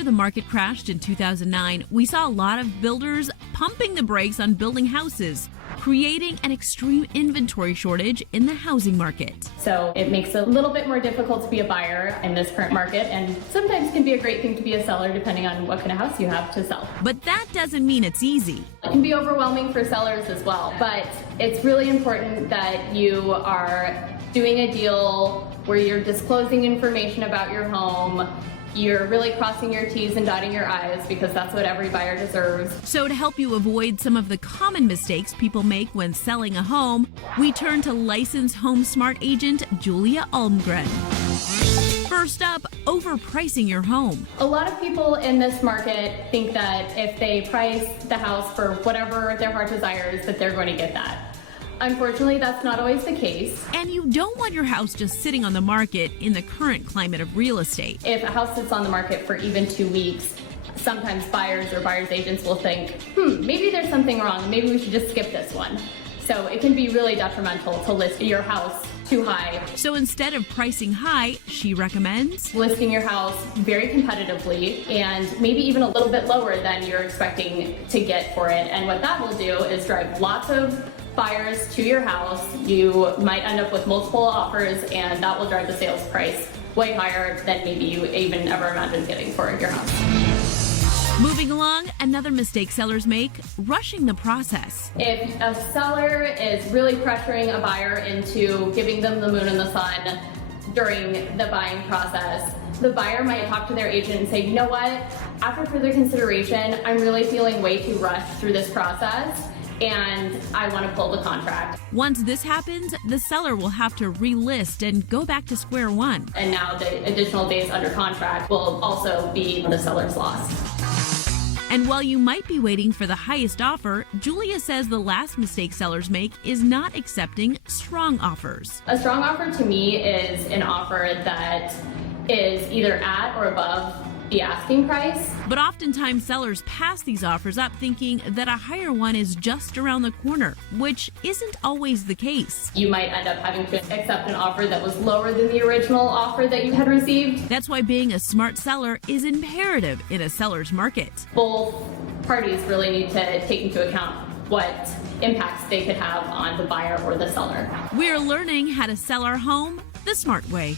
After the market crashed in 2009, we saw a lot of builders pumping the brakes on building houses, creating an extreme inventory shortage in the housing market. So it makes it a little bit more difficult to be a buyer in this current market, and sometimes can be a great thing to be a seller depending on what kind of house you have to sell. But that doesn't mean it's easy. It can be overwhelming for sellers as well, but it's really important that you are doing a deal where you're disclosing information about your home. You're really crossing your T's and dotting your I's, because that's what every buyer deserves. So to help you avoid some of the common mistakes people make when selling a home, we turn to licensed Home Smart agent Julia Almgren. First up, overpricing your home. A lot of people in this market think that if they price the house for whatever their heart desires, that they're going to get that. Unfortunately, that's not always the case. And you don't want your house just sitting on the market in the current climate of real estate. If a house sits on the market for even 2 weeks, sometimes buyers or buyer's agents will think, maybe there's something wrong, maybe we should just skip this one. So it can be really detrimental to list your house too high. So instead of pricing high, she recommends listing your house very competitively and maybe even a little bit lower than you're expecting to get for it. And what that will do is drive lots of buyers to your house. You might end up with multiple offers, and that will drive the sales price way higher than maybe you even ever imagined getting for your house. Moving along, another mistake sellers make, rushing the process. If a seller is really pressuring a buyer into giving them the moon and the sun during the buying process, the buyer might talk to their agent and say, you know what, after further consideration, I'm really feeling way too rushed through this process, and I want to pull the contract. Once this happens, the seller will have to relist and go back to square one. And now the additional days under contract will also be the seller's loss. And while you might be waiting for the highest offer, Julia says the last mistake sellers make is not accepting strong offers. A strong offer to me is an offer that is either at or above the asking price. But oftentimes sellers pass these offers up thinking that a higher one is just around the corner, which isn't always the case. You might end up having to accept an offer that was lower than the original offer that you had received. That's why being a smart seller is imperative in a seller's market. Both parties really need to take into account what impacts they could have on the buyer or the seller. We're learning how to sell our home the smart way.